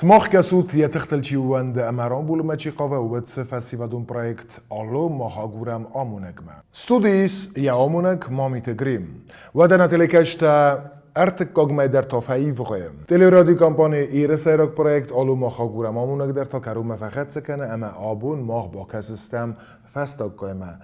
Smach kasut yetixtilchi wand amaron bulmachi qava ubats fasivadun projekt allo mahaguram amunegma. Studis ja amunek mamite grim. Wadana telekashta artikogmai der tafayivre. Teleradio kampani iresairok projekt allo mahaguram amunek der takarum fakhatsekana ama abun mah bakasistem fastokkoyma.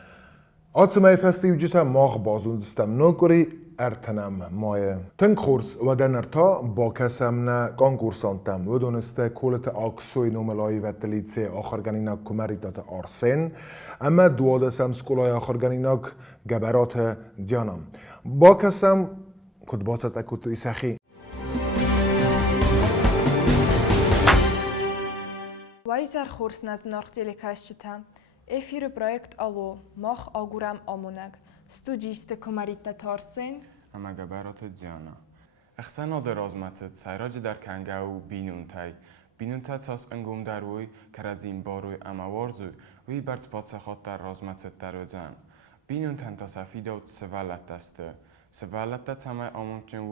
Atsmai fasti ujita mah bazundistem nokori ارتنم مایه تنکورس و دنرتا با کسمنا کانکورسانتم و دونسته کولت آکسوی نوملایی و تلیتسه آخرگانیناک کمریتات آرسن اما دواده سم سکولای آخرگانیناک گبرات دیانم با کسم کد باست اکوتو ایسخی وایزر خورس نز نارختیلی کاشتم افیر پروژه آلو ماه آگورم آمونگ Studijste komarita tarsen. Ama gabarot dziana. Achsano der rozmacet sajrodzie dar kangau binuntaj. Binuntaj cos engum daruj, karadzim boruj ama worzuj, ui barc podsachot dar rozmacet darudzan. Binuntan to safidot sevalataste. Sevalata samaj omunkchen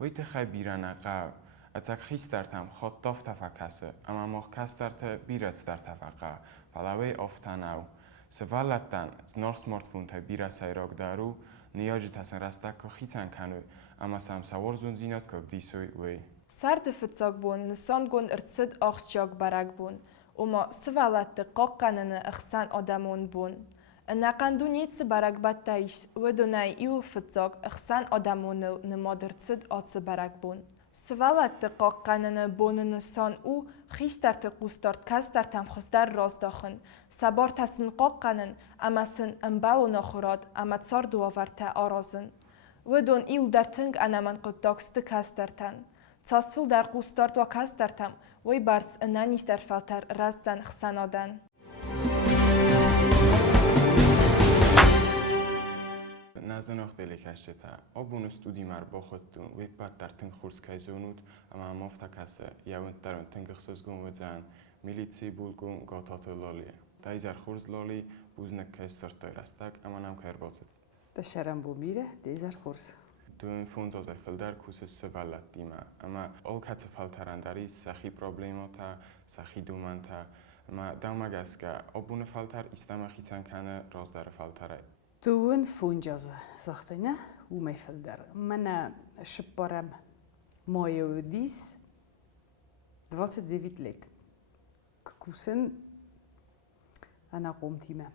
ui te chaj birana qav. Acak chistartam chot tof tafakase, ama moch kastarte birets dar tafaka. Palawe oftanau. Sevalatan znorsmortfuntaj birasajrok daru, نیاجی تاسن راستا که خیتان کنوی، اما سام سوار زنجینات که دیسوی وی. سرد فتساق بون نسان گون ارتسد آخشیاق براق بون، اما سوالات قاقنن اخسان آدمون بون. نقندونیت سبراق باتایش و دونای ایو فتساق اخسان آدمون نمادرتسد آتس براق بون. سوالات قاقنن بون نسان او خیسترت قوستارت کسترتم خستر راز داخن. سبار تسن قاقنن اما سن انباو نخوراد اما تصار دواورت آرازن. و دون ایل در تنگ انا من قد داکست کسترتن. تصفل در قوستارت و کسترتم وی برس انانیش در فلتر رزن خسانادن. نازن وقتی لیکشته تا آبون استودی مر با خودتون وی بعد در تنگ خورس کایزونود اما مافتا کسه یاون درون تنگ خسزگون و زن میلیتی بولگون گاتات لالیه تایزر خورز لالی بوزنک کایستر تایرستک اما نم کار بازد. تشرم بومیره دیزر خورز. دون فونز از فلدر کوسس سوالات دیما اما آل کات فلترانداری سخی پروبلماتا سخی دومانتا اما دامگاس که آبون فلتر استما خیتان کنه راز در فلتره. دون فونجاز زاختینه و میفلدر من شپارم مایو دیس 29 لیت کوسن انا قومتیمه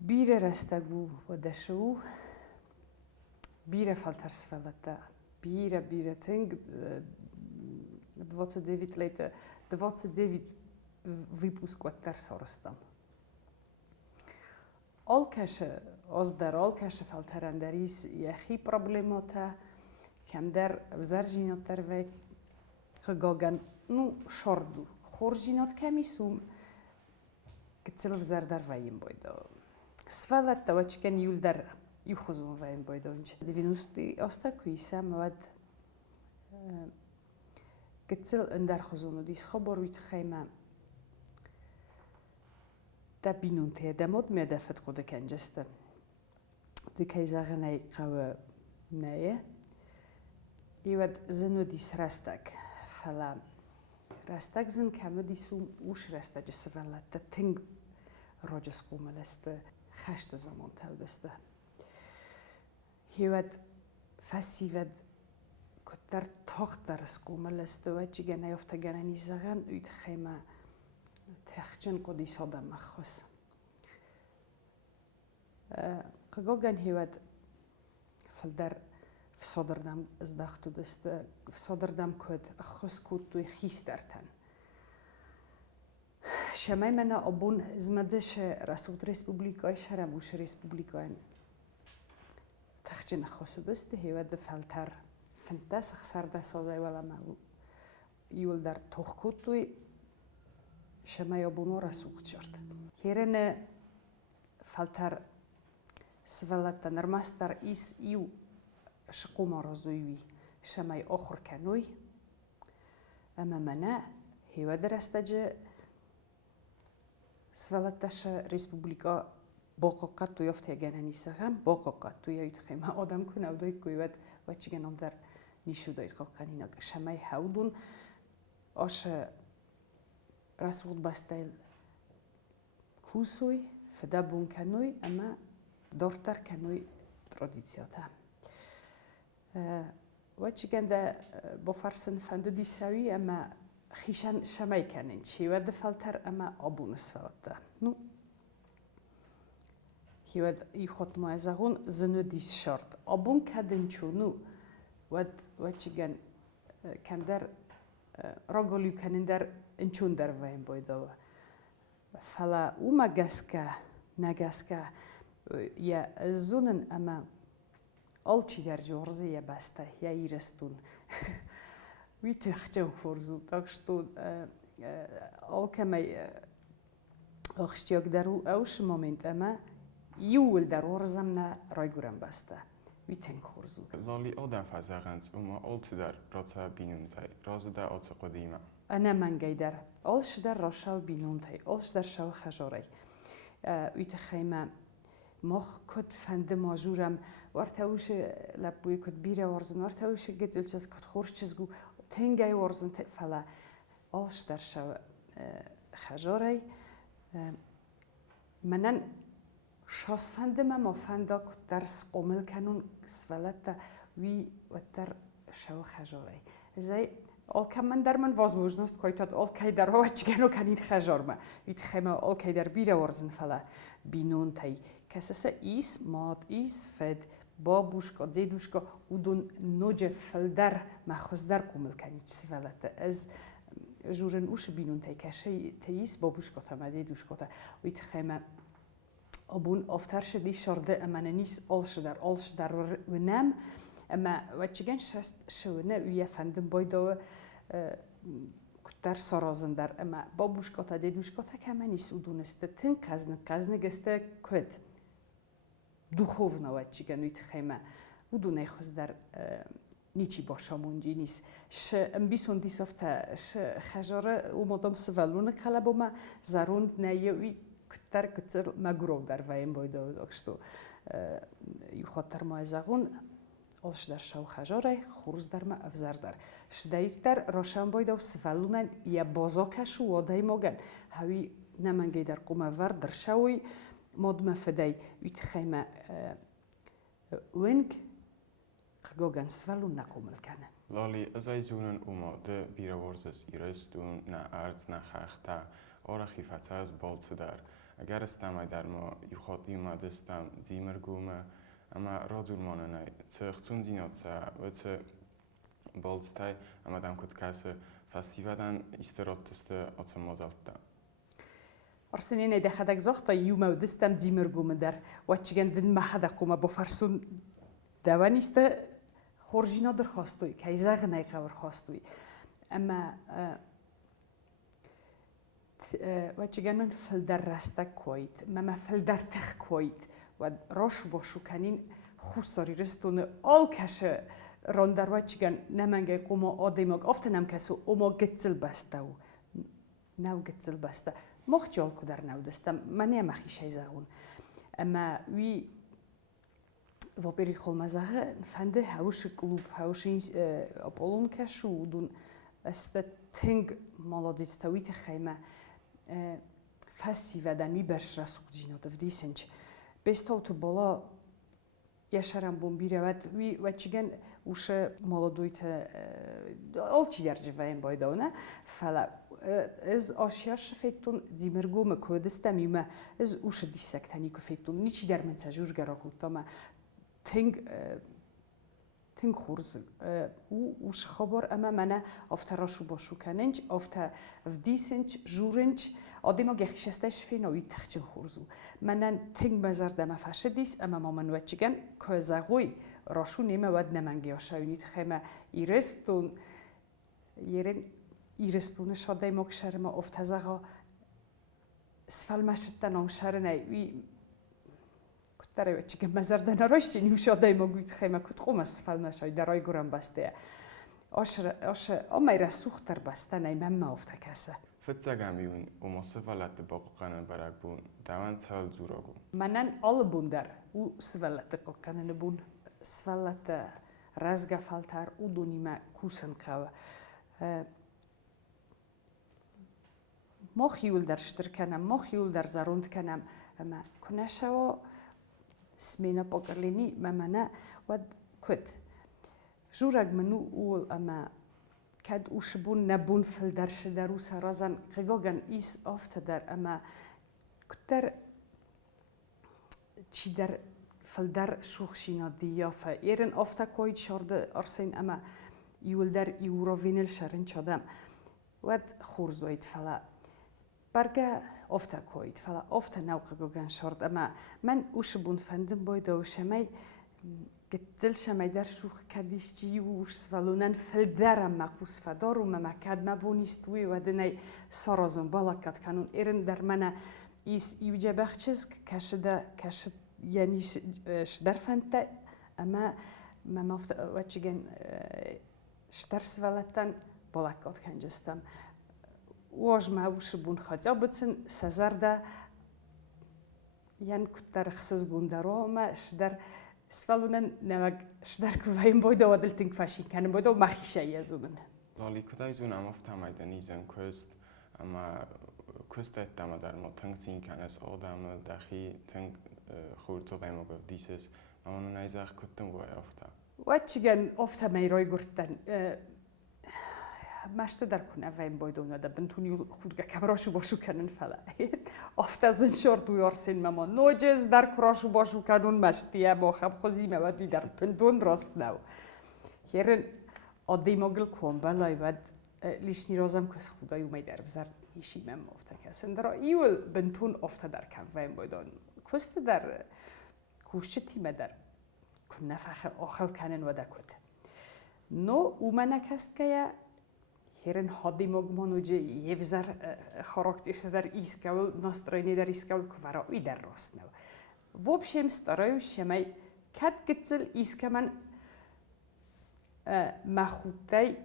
بیره رستگو و دشو بیره فلتر سفلتا بیره تنگ 29 لیت 29 wypuskład sorostam. Olkasze ozdar olkasze falterandaris jachi problemota kam der wzarzinot terwek gegogan nu shordu khorjinot kamisum kecel wzar dar vayim boydo svalat tawachkan yuldar yukhuzum vayim boydo unch devinusti ostakuisa mawad kecel endar khuzunu dis khabar wit khayma تبینونته دمود می‌دفت خود کنجسته. دکایزاغ نای قوا نایه. ایواد زنو دیس رستک فلا رستک زن کم دیسوم وش رستک سوالات تنگ راجس قوملسته خشت زمان تودسته. ایواد فسیواد کتر تاخت درس قوملسته و چیگه نیافته گرانی زغن اید خیمه تخچن قدیس آدم مخصوص. قگان هیواد فلدر فصدردم از دختو دست فصدردم کد خص کود توی خیسترتن. شمای من آبون زمدش رسول رسپوبلیکای شرموش رسپوبلیکای تخچن خاص بست هیواد فلتر فنتاس خسرده سازای ولی ما یول در تخ کود توی شمای آبونو رسوخ شد. هرن فلتر سوالات نرمستر ایس ایو شقوم رازویی شمای آخر کنوی اما منه هوا درستج سوالاتش رسپوبلیکا باقاقت توی افته گنانی سخم باقاقت توی ایت خیمه آدم کنه و دوی کویت و چی گنام در نیشودای قلقانینا شمای هودون آش رسول بستیل کوسوی فدا بون کنوی اما دورتر کنوی ترادیسیاتا و چی کنده با فرسن فندو دیساوی اما خیشان شمای کنین چی ود فلتر اما آبونس فلتا نو هیود ای خود موازقون زنو دیس شرط آبون کدن چونو و چی کن کندر راگولیو کنندر انچون در ویم بایداو فلا اوما گسکه نگسکه یا زونن اما آلچی در جورزه یا بسته یا ایرستون وی تخچه فرزو تاکشتو آل کمی اخشتیاک در اوش مومنت اما یول در ورزم نه رای گرم بسته وی تنگ خورزو لالی آدم فزاقنز اما آلت در راتا بینون تای راز در آت قدیمه أنا من جيدر أولش در رشاو بینونتای أولش در شاو خجاری ویت خیمه مخ کد فند ماجورم وارتاوش لبوی کد بیره ورزن وارتاوش گدل چیز کد خورش چیز گو تنگای ورزن فلا أولش در شاو خجاری منن شاس فند ما فندا کد درس قمل کنون سوالت وی و در شاو خجاری زي آل کم من در من واز موجناست کویتاد آل کی در هوا چیکانو کنین خجار ما ویت خیمه آل کی در بیره ورزن فلا بینون تای کسسه ایس ماد ایس فد بابوشکا دیدوشکا ودون نوج فلدر مخوز در کومل کنی چی فلات از جورن اوش بینون تای کشه تیس بابوشکا تا ما دیدوشکا تا ویت خیمه آبون افترش دی شرده امانه نیست آلش در ونام اما وچگن شونه وی فندم بایدو در سرازن در اما بابوش کاتا دیدوش کاتا کمانی سودونسته تن قزن گسته کد دوخوفنا وچگن ویت خیمه ودونه خوز در نیچی باشامونجی نیست ش امبیسون دیسافتا ش خجاره و مدام سوالون خلا بوما زاروند نیوی کتر کتر مگرو در ویم بایدو داشتو یو خاطر مایزاغون آلش در شاو خجاره خورز در ما افزار در شدایت در روشن باید و سوالونن یا بازاکش و وادای مگن هوی نمانگی در قوم ور در شوی مدم فدای ویت خیمه ونگ قگوگن سوالون نکومل کنه لالی ازای زونن اوما ده بیره ورزس ایرستون نه ارز نه خخته آره خیفته از بالت در اگر استمای در ما یخاطی مدستم زیمر گومه اما رادور مانه نه چه خطون دینات و چه بالستای اما دم کد کاسه فستیوالن استراتست آت مازالت دم. ارسنین ایده خدک زختا یوم و دستم دیمر گوم در و چگن دن مخدا کوم با فرسون دوانیست خورجینا در خواستوی که زغ نیقور خواستوی اما و چگن من فل در رسته کویت مما فل در تخ کویت و راش باشو کنین خوصاری رستونه آل کشه راندر و چگن نمانگه قوما آدیماگ افته نم کسو اوما گتزل بسته و نو گتزل بسته مخ جال کو در نو دستم منی مخی شیزاغون اما وی و بری خول مزاغه فنده هاوش کلوب هاوش اپولون کشو و دون است تنگ مالادیستویت خیمه فسی و دنمی برش رسول جینا دفدی سنج بستاو تو بالا یشرم بوم بیرود وی و چگن وش مالادویت آلچی در جوایم بایدونه فلا از آشیاش فکتون دیمرگو مکودستم یوم از وش دیسکتنی که فکتون نیچی در من سجور گرا کودتام تنگ خورز او وش خبر اما منه افتراشو باشو کننج افت ودیسنج جورنج آدم اگه خیشستش فینوی تخچین خورزو منن تنگ مزار دم فشدیس اما مامن و چگن که زغوی راشو نیمه ود نمانگی آشاونید خیمه ایرستون شده مکشر ما افت زغا سفل مشت نام شرنای وی کتره و چگن مزار دن راشتی نیم شده مگوید خیمه کت قوم سفل نشای درای گرم بسته آش آمای رسوخ در بسته نیم ما افت کسه فتزگمیون اوما سوالت باقانن برگ بون دوان تال زوراگون منن آل بون در او سوالت قلقانن بون سوالت رزگا فلتر او دونیمه کوسن قوه ما خیول در شتر کنم ما خیول در زروند کنم اما کنشوا سمينا بوكرليني ممنا ود كد جورج منو اول اما كاد وشبون نبون فلدر شدرو سرازن قگاگن ایس آفت در اما کتر چی در فلدر شوخشینا دیافه ایرن آفتا کوید شارده ارسین اما یول در یورووینل شرن چادم ود خورزوید فلا برگه آفتا کوید فلا آفتا نوقع گوگن شارد اما من وشبون فندم باید و شمی قتل شمی در شوخ کدیشتی وش سوالونن فلدر اما قوس فدار و ممکد مبونیستوی و دنی سارازون بالا کد کنون ایرن در من ایس یوجه بخچز کشد یعنی شدر فنده اما مافتا وچگن شدر سوالتن بالا کد کنجستم واج ما وش بون خجا بتن سزرده یعنی کتر خصوص گوندارو ما شدر سوالونن نمک شدر کوهیم بوده و دلتنگ فاشین کنم بوده و مخیشه یزونن. لالی کدای زون امافت مایدانی زن کست اما کست اتما در ما تنگ تین کنس آدم دخی تنگ خورد تو دایم اگر دیسس اما نیزخ کتم وای آفتا. وچگن آفتا میروی گرتن مشت در کنه ویم بایدونه ده بنتونی خود کمراشو باشو کنن فلا آفتا زن شورت و یارسین مما نوجز در کراشو باشو کنن مشتیه با خب خوزی مواد در بنتون راست نو هرن عادی مگل کن بالای ود لیشنی رازم کس خدای اومای در وزر ایشی مم آفتا کسن در ایول بنتون آفتا در کم ویم بایدون کست در کوشت تیمه در کن نفخ آخل کنن و دکود نو اومنه کست که هرن حادی مگمانوجه یه وزر خاراکتیش در ایسکاول ناستراینی در ایسکاول کواراوی در راست نو وبشم ستارایو شمای کد گتزل ایسکمان مخوطای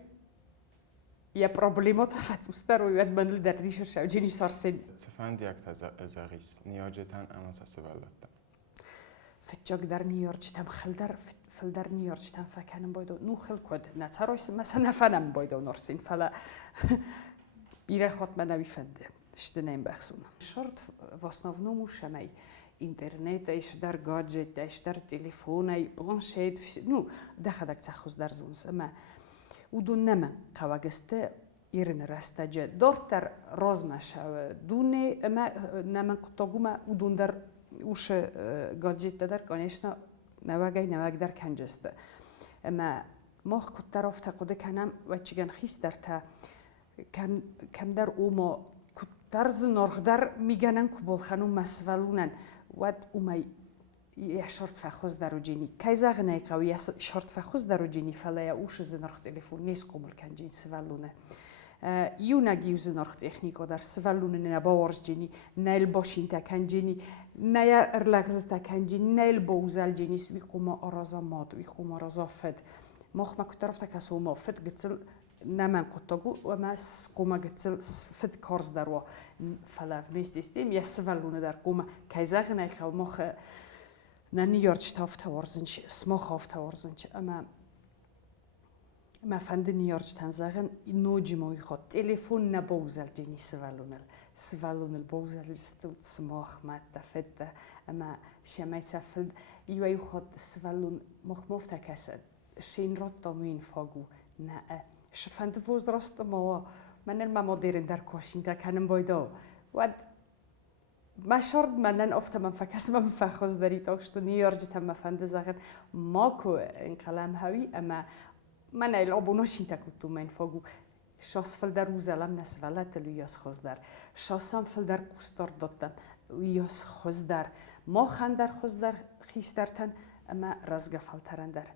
یا پروبلیمات فتوستر و یاد بندل در ریشر شو جنی سارسین سفند یک تزاغیس نیاجتن اما سسوالتن فتجاگ در نیارجتم خلدر فلدر نیارجتم فکنم بایدو نو خل کد نتراش مثلا نفنم بایدو نرسین فلا بیره خود من نمیفنده شده نیم بخشون شرط واسنافنومو شمی اینترنت ایش در گاجت ایش در تلفن ای پلانشیت نو دخدک تخوز در زونس اما و دون نمن قواگسته ایرن رستجه دارتر راز مشه دونه اما نمن قطعگوما و دون در وش گاجت در کنشنا نواگی در کنجسته اما ما کتر افتقده کنم و چیگن خیس در تا کم در اوما کتر زنارخ در میگنن کبول خانم مسئولونن ود اومای یه شرط فخوز در جینی کایزاغ نیکاوی یه شرط فخوز در جینی فلای اوش زنارخ تلفن نیست قبول کن جین سوالونه یو نگیو زنارخ تکنیکو در سوالونه نباورش جینی نیل باشین تا کن جینی نیا ارلغز تا کن جینی نیل باوزل جینیس وی قوما آرازا ماد وی قوما آرازا فد مخ ما کتر افتا کسو ما فد گتل نمن قطعگو و ما قوما گتل فد کارز در و فلاف نیستیم یه سوالونه در قوما کایزاغ نیکاو مخ نیارج تافت ورزنش سماخ آفت ورزنش اما ما فند نیارج تنزاغن نوجی موی خود تلفن نبوزل جنی سوالونل بوزل استود سماخ ما تفت اما شمای تفلد یوی خود سوالون مخموفت کسد شین رات دامین فاگو نه شفند فوز راست ما من الممادرن در کوشین تا کنم بایدو ود ما شرط منن افته من فکس من فخوز داری تاکشت و نیارجت هم مفنده زغن ماکو انقلام هایی اما من ایل آبوناشین تکوتو من فاگو شاس فل در وزلم نسولت لیاس خوز در شاسم فل در کوستار دادن لیاس خوز در ما خان در خوز در خیسترتن اما رزگه فلترن در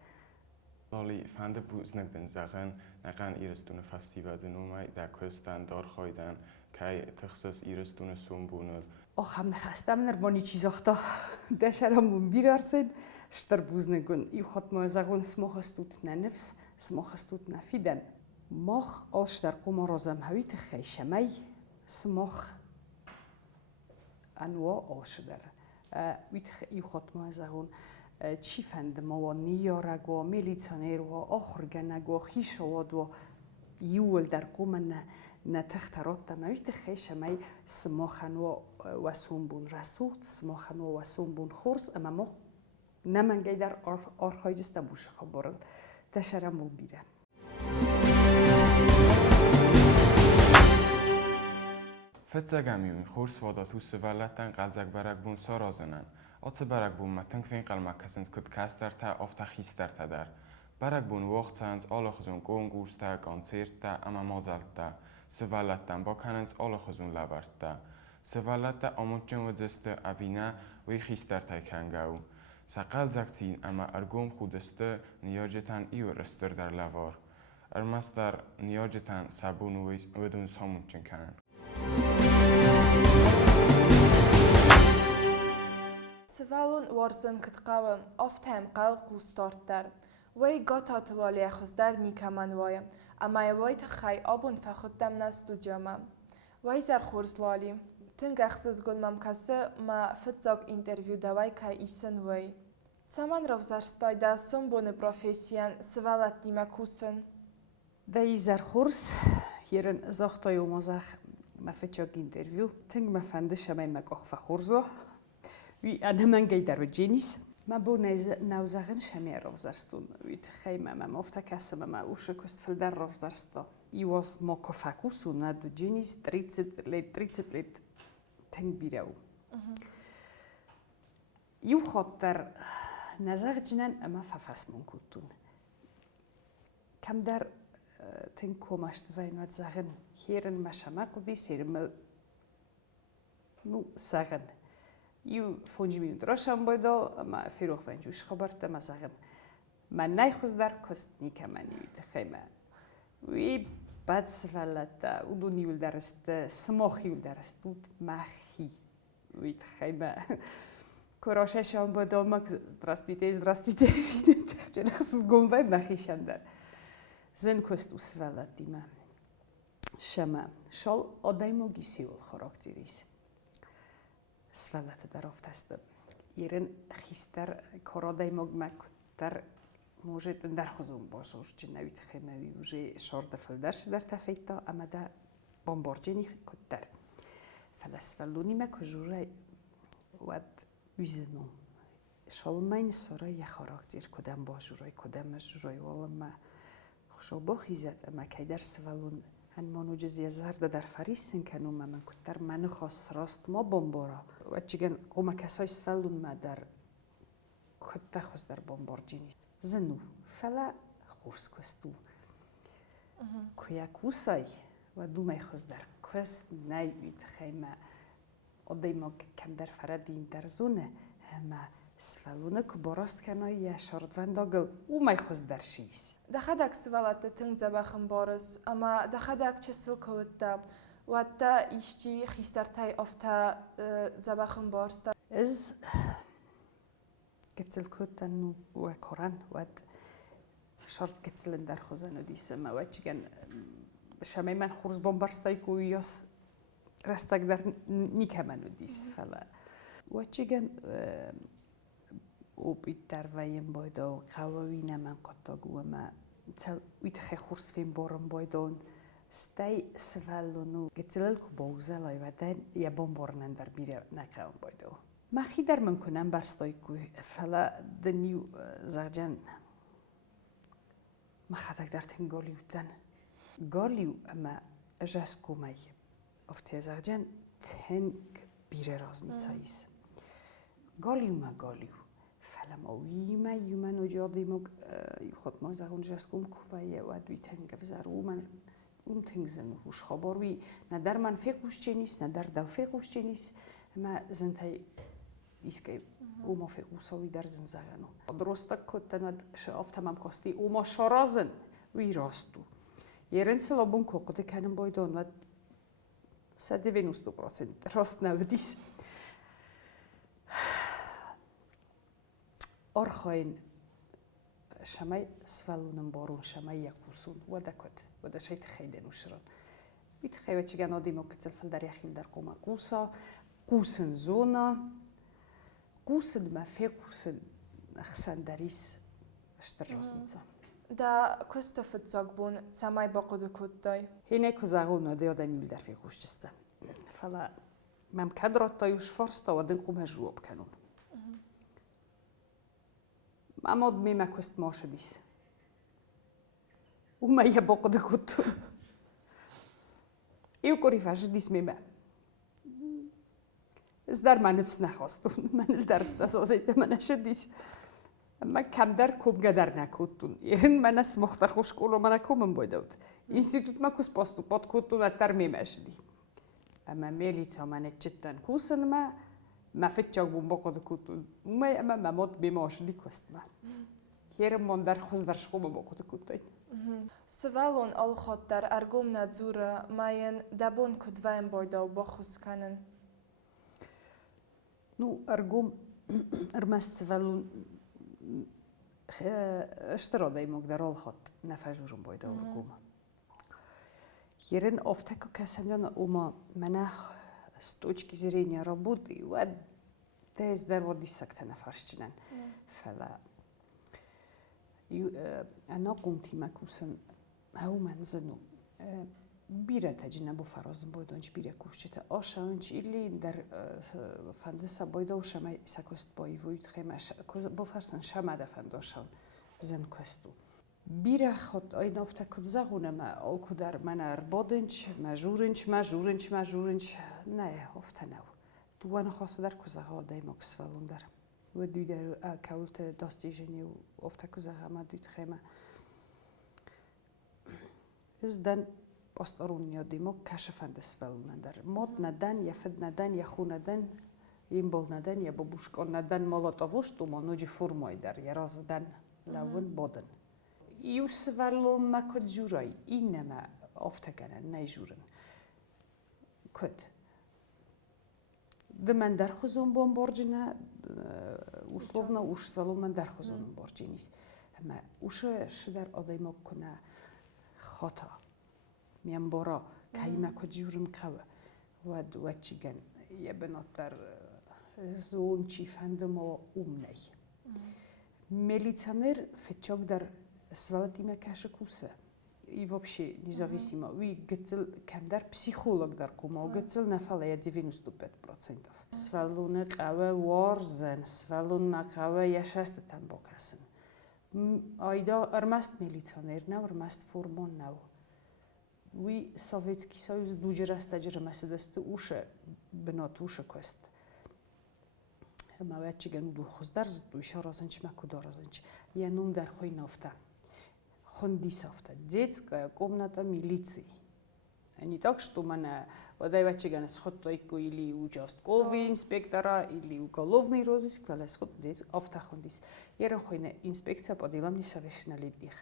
لالی فنده بوز نگدن زغن نقن ایرستون فستیبا دنومای در کستن دار خواهیدن که تخصص ایرستون سومبونل آخام نخستم نرمانی چیز آختا دشرم بیرارسید شتر بوز نگون ایو خود ما زغون سماخ استوت نفس سماخ استوت نفیدن ماخ آش در قوم رازم هوی تخیشمی سماخ انواع آش در ایو خود ما زغون چی فندم و نیارگ و میلیتانیر و آخرگنگ و خیشواد و یول در قوم نتخترات تمایت خیش می سماخن و وسوم بون رسوخت سماخن و وسوم بون خورس اما ما نمنگی در آرخای جسته بوش خبرن تشرم بون بیره فتزگمیون خورس وادا تو سوالتن قلزگ برگ بون سارازنن آتس برگ بون متنگ فین قلمک کسنز کد کستر تا آفتا خیستر تا در برگ بون وقتانز آلا خزون گونگورس تا گانسیرت تا اما مازلت تا سوالتن با کننز آلا خزون لبرت تا سوالت تا آمونچن و زست اوینا وی خیستر تا کنگاو سقل زکتین اما ارگوم خودسته نیاجتن ایو رستر در لوار ارمستر نیاجتن سبون و دون سامونچن کنن سوالون وارزن کتقاوم آفتهم قل قوستارتر وی گاتا توالی خزدر نیکمان وایم اما وی تخی آبون فخودم نستودیومم وی زر خورزلالی تنگ اخسز گل ممکسه ما فتزاگ اینترویو دوای که ایسن وی زمان روزرستای دا سنبون پروفیسیان سوالت دیمه کوسن دای زر خورس هیرن زاختای و مزاخ ما فتزاگ اینترویو تنگ ما فندش همه مگاخ فخورزو وی انا من گی در جینیس ما بو نوزاغن شمی روزرستون وی تخیمه ما مفتا کسم ما اوش کست فل در روزرستا ایواز ما کفاکوسو ندو جینیس 30 لیت تنگ بیرو یو خاطر نزاغ جنن اما ففاس من کتون کم در تنگ کومشت وینات زاغن هیرن مشما قدی سیرم نو زاغن یو فونج میون دراشم بایدا اما فیروخ فنجوش خبرت مثلا من نیخوز در کست نیکمانی خیمه وی بعد سفلت او دو نیول درست سماخیول درست بود مخی وی خیمه کراشش هم بایدا مک درستیته تخچه نخصوص گنوه مخیشم در زن کست او سفلت دیمه شما شال آدایمو گیسیول خراکتریز سفلت در آفتست ایرن خیستر کارادای مگمکتر موجود در خزون باشه وش جنویت خیموی وجه شارد فلدرش در تفیتا اما در بامبارجینی کتر فلسفلونی مکجوره ود ویزنو شالمین سرای خاراکتر کدام باجورای کدام جورای والا ما خوشو بخیزد اما که در سفلون هن منو جزیه زرد در فریسن کنو من کتر من خواست راست ما بمبارا و چیگن قوم کسای سفلون ما در کتا خواست در بمبارجینی زنو فلا خورس کستو کیا کوسای و دو می خواست در کست نیوید خیمه آدای ما کم در فردین در زونه همه سفلونه که باراست کنای یا شاردوان داگل او می خواست در شیست دخدك سوالات تنگ زبخم بارس اما دخدك چسل كوتا وتا ایشتی خیسترتای افتا زبخم بارستا از کتل کوتن و کوران و شرط کتلن در خوزن و دیسم و چیگن شمی من خورز بمبارستای کو یاس رستک در نیکمن و دیس فلا و چیگن او بیت در ویم بایدا و قواوی نمن قطعگو ما ویت خی خورس فیم بارم بایدان ستی سفلونو گتلل کو باوزلای و دن یا بمبارنن در بیره نقام بایدا ما خی در من کنم برستای کو فلا دنیو زرجن ما خدک در تن گالیو دن گالیو اما اجاز کومی افتی زرجن تنگ بیره راز نیتاییز گالیو ما گالیو فلم او یما یومن و جادی مگ خود ما زغون جسکم کوفای و دوی تنگ فزار و من تنگ زن وش خبر وی نه در من فکرش چنیست نه در دو فکرش چنیست ما زنتای ایسکی او ما فکر سوی در زن زغنو درسته کتند شاف تمام کاستی او ما شرازن وی راستو یرن سلابون کوقت کنم بایدان و 192% راست نودیس آرخاین شمای سفلونم بارون شمای یکوسون و دکت و دشیت خیلی نوشران بیت خیلی چیگه نادی مکتل فل در یخیل در قوم قوسا قوسن زونا قوسن ما فی قوسن خسندریس اشتراسنیزا. دا کست فتزاگ بون سمای باقود کودای. هینه کزاغون دیادن یول در فی خوشسته. فلا مم کدرات تایوش فرستا و دن قوم جواب کنون. مامود میما کست ماشه دیس. و ما یه باقود کودتون. ایو کاری فاش دیس میما. از در من نفس نخواستون. من درست اساسیت من شدیش. اما کم در کوب گدر نکودتون. این من از مختار خوش کلو من کومم بودود. اینستیتوت ما کس پاستو پات کودتون اتر میما شدی. اما میلیتا من جدا کوسن ما فتچاق بون باقود کودتون. اما مامود میما شدی کست ما. هیرم من در خوز در شکوم باقود کودتون. سوالون آل خود در ارگوم ندزوره ماین دبون کدوایم بایدا و بخوز کنن. نو ارگوم ارمست سوالون اشتراده موگ در آل خود نفجورم بایدا ارگوم. Jeden ovtako kasanjana uma mana s точки зрения работы вот тез در ودي سكتة نفرشتنان فلا أنا قمت مكوسن هاو منزنو بيرة تجينا بفرازم بودنش بيرة كوشته آشانش إلي در فندسا بودا وشما سكوست باي ويد خيمش بفرسن شما دفنداشان زن كوستو بيرة خد أي نفتا كد زغونه ما أو كدر من أربادنش مجورنش نه أفتا نو دوان خاص در كزغا داي ماكس فالون در ودوی در کولت داستی جنی و أفتا كزغا ما دوید خيمه إزدن باستارون يادي مو كشفند سفالون در ماد ندن يفد ندن يخو ندن ينبال ندن يبابوشكان ندن مالاتاوش تو ما نوجي فرمای در يراز دن لون بادن يوسفالو ما كد جورای إنما أفتكرن نيجورن كد دمن در خزون بون برجنا условно уж салон در خزون برجینیست اما уж شدر آدم کنه خطا میام برا کایما کجورم خواه و چیگن یه بناتر زون چی فندم و نی میلیتانر فتچاق در سواتی مکاش کوسه I вообще независимо. Ви гцел кем дар психолог дар кумо гцел нафалая 95%. Свалуне қаве варзен, свалун мақаве яшастан бокасен. Айда армаст милиционер нав, армаст формон нав. Ви Советский Союз дуджераста джермасдасты уше бенат уше кост. Мавачиген ду хоздар зду шаразанч макударазанч. Я нум дар хой нафта. Хондисавта. Детская комната милиции. А не так, что мана водайвачиган сходтойку или участковый инспектора или уголовный розыск, але сход детск автохондис. Ерохойна инспекция по делам несовершеннолетних.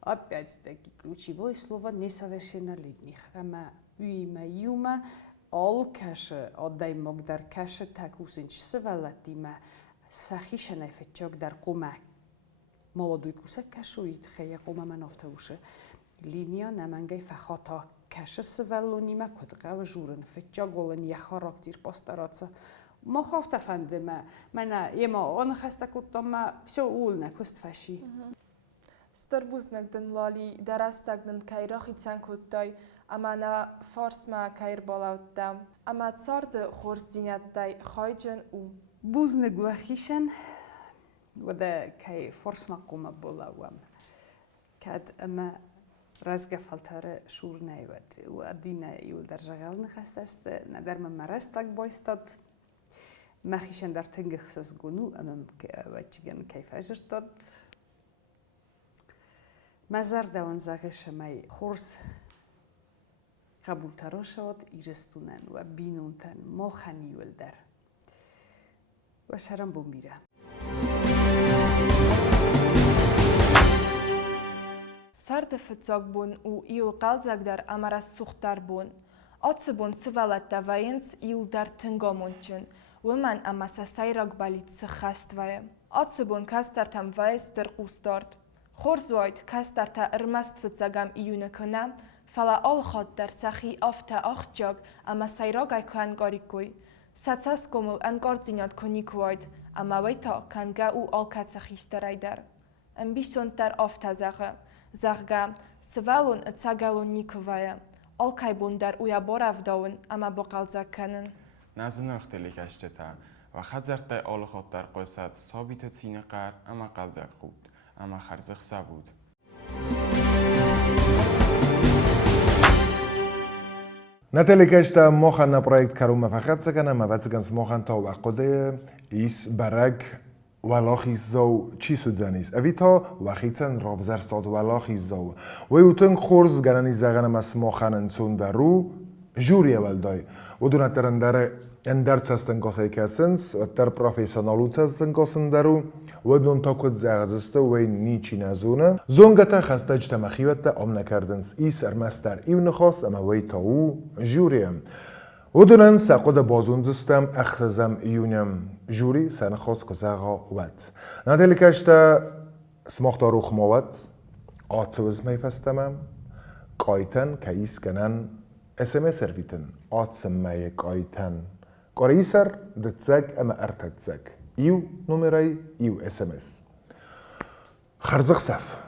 Опять-таки ключевое слово несовершеннолетних. Ама уима юма ал каше отдай мог дар каше так усенч свалатима сахишанай фетчок дар кумак. молодой кусак кашуид خیلی قوم من افتوشه لینیا نمانگی فخاطا کش سوالونی ما کد قو جورن فتجا گولن یه خاراکتیر پاستراتsa ما خافت فنده من یما آن خسته کردم ما все اول نکست فشی ستربوزنک دن لالی درستک دن کایراخی تن کدای اما نه فارس ما کایر بالاود دم اما تصارد خورس دینت دای خایجن او بوزنگ و خیشن وده كي فرص مقومة بولاوام كاد أما رزق فلتر شور نايود وأدينا يول در جغال نخست است ندر من مرستك بايستاد ما خيشن در تنگ خصوص گونو أما وچيگن كيف أجرتاد مزار دوان زغش ماي خورس قبول تراشاد إيرستونن و بينونتن ما خني يول در و شرم بومبيره سرد فتزاق بون و ایل قلزاق در امرس سوختار بون. آتس بون سوالت دوائنس ایل در تنگامونچن و من اما سایراق بالیت سخست وایم. آتس بون کستر تم وایس در قوستارد. خورزواید کستر تا ارمست فتزاقم ایونه کنم فلا آل خود در سخی آفتا آخجاق اما سایراق ایکوان گاریکوی. Սացաս կոմլ ընկորցինյատ կոնիկուայդ, ամավայթա կանգա ու ալքացախիստարայդար։ Ըմբիսոնտար ավթազաղը, զաղգա, սվալուն ыցագալուն նիկուվայը, ալքայբունդար ույաբորավդավուն, ամա բոկալձականն։ Նազնող տելիքաշտետա, վախածարտայ ալխոտար qoյսատ սաբիթը ցինեկար, ամա կալձակխուտ, ամա խարզխ սավուտ։ نتیلکشت مخن پروژه کارم مفخت سکنه مفخت کنس مخن تا وقته ایس برگ ولاخیز زو چی سودزنیس اویتا وقیتن رابزر ساد ولاخیز زو و یوتن خورز گرانی زغن مس مخن انسون درو جوری ولدای و دونه ترندر اندرت هستن کاسای کسنس و تر پروفسیونالوت هستن کاسن درو و دون تا کد زغزسته و نیچی نزونه زونگتا خسته اجتماع خیوت آم نکردنس ایس ارمستر ایو نخواست اما وی تا او جوریم و دونن ساقود بازون دستم اخسازم ایونیم جوری سنخواست کزاغا ود نتیلی کشتا سماختارو خماوت آتسوز میفستمم قایتن که ایس کنن SMS سرویتن آتسمه قایتن قريسر دتزاك اما ارتتزاك ايو نمري ايو SMS خرزق سف